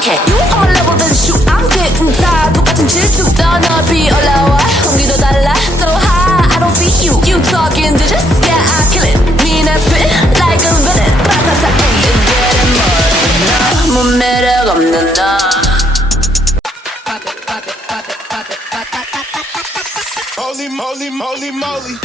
Okay, you on level then shoot. I'm getting tired. 똑같은 질투. 더 높이 올라와. 공기도 달라. So high, I don't see you. You talking digits? Yeah, I kill it. Mean I spit like a villain. Ba-ta-ta, ayy, it's getting more. 너무 매력 없는 너. Holy moly, moly, moly.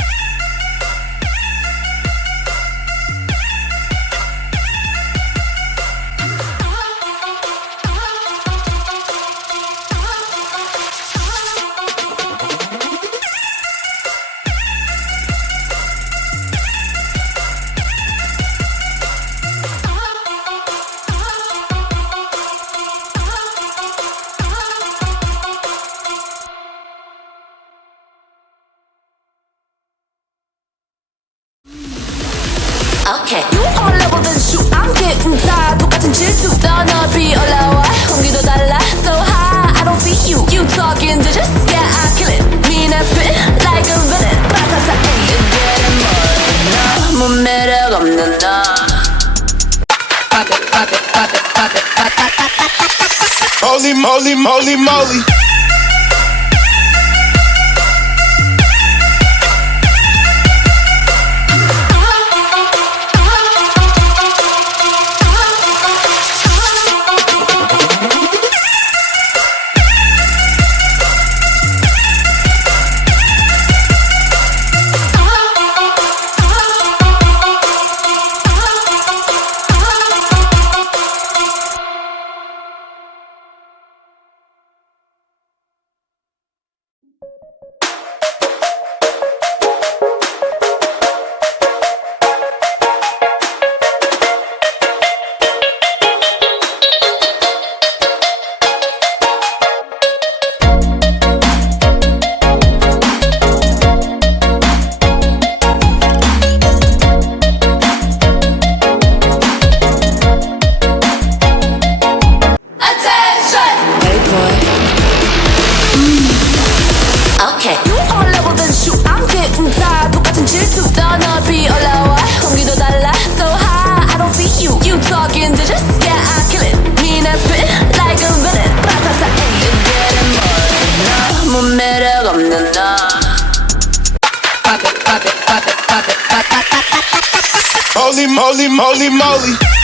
Okay, you on level then shoot. I'm getting tired. 똑같은 질투. 더 높이 올라와. 공기도 달라. So high, I don't see you. You talking digits? Yeah, I kill it. Mean I spit like a villain. Ba-ta-ta, ayy, it's getting more. 너무 매력 없는 너. Holy moly, moly, moly. Okay, you on level then shoot. I'm getting tired. 똑같은 질투. 더 높이 올라와. 공기도 달라. So high, I don't see you. You talking digits? Yeah, I kill it. Mean I spit like a villain. Ba-ta-ta, ayy, it's getting more. 너무 매력 없는 너. Holy moly, moly, moly.